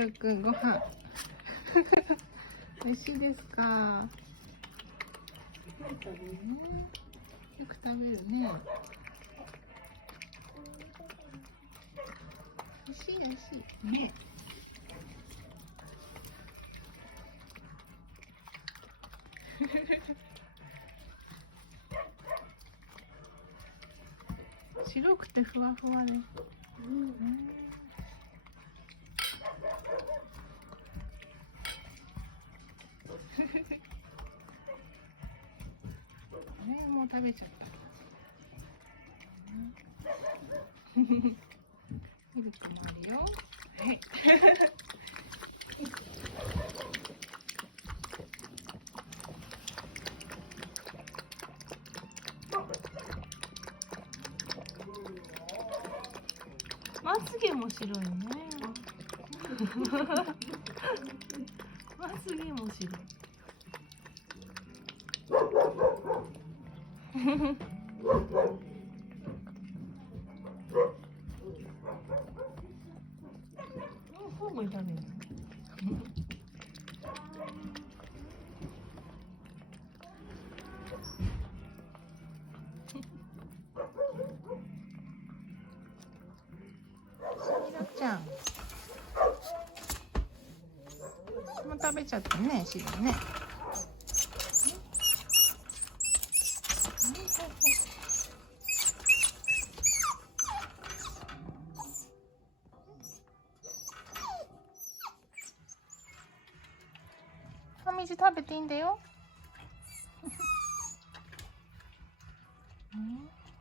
ろくんご飯美味しいですか？よく食べるね。美味しい美味しいね。白くてふわふわです。ね、もう食べちゃった。ミルクもあるよ。はい。まつげも白いね。まつげも白い。フォーム炒める。みなちゃん。もう食べちゃったね、汁ね。お水食べていいんだよ。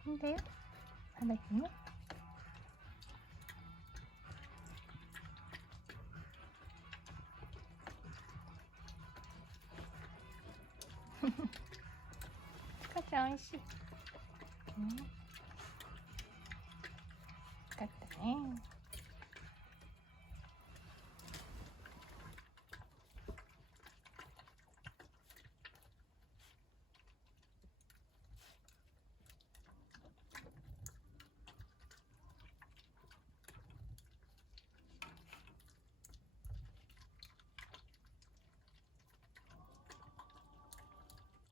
いいんだよ。食べてね。赤ちゃんおいしい。